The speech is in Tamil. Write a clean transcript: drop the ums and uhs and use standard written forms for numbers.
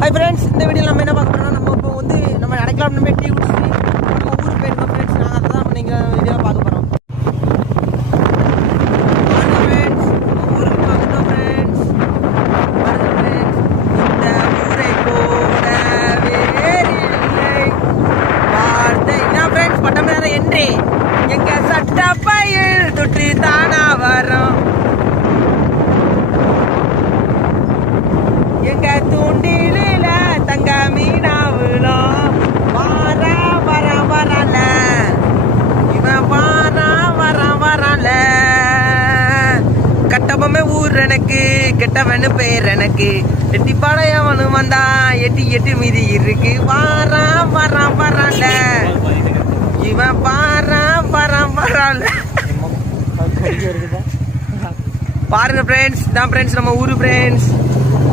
ஹாய் ஃப்ரெண்ட்ஸ், இந்த வீடியோ நம்ம என்ன பார்க்க போறோம்னா நம்ம இப்போ வந்து நம்ம நடக்கலாம் நம்ம டீ குடிச்சிட்டு நம்ம ஊருக்கு போயிருக்கோம் ஃப்ரெண்ட்ஸ். நாங்கள் அதை தான் நீங்கள் வீடியோ பார்க்க போகிறோம். ஊருக்கு பார்க்கணும் ஃப்ரெண்ட்ஸ். இந்த ஊரை போல வேறு இல்லை வார்த்தை என்ன ஃப்ரெண்ட்ஸ். பட்டம் நேரம் என்று எங்கள் சட்ட பையில் தொட்டு தானா வரோம். எங்க தூண்டில தங்க மீனாவுலாம் வார வர வரல இவன் வார வர வரல. கட்டபமே ஊர் எனக்கு கெட்டவனு பேர் எனக்கு எட்டி படையவனு வந்தா எட்டி எட்டு மீதி இருக்கு. வார வர வரல இவன் வார வர வரல. பாருங்க ஃப்ரெண்ட்ஸ், தான் ஃப்ரெண்ட்ஸ் நம்ம ஊரு ஃப்ரெண்ட்ஸ்.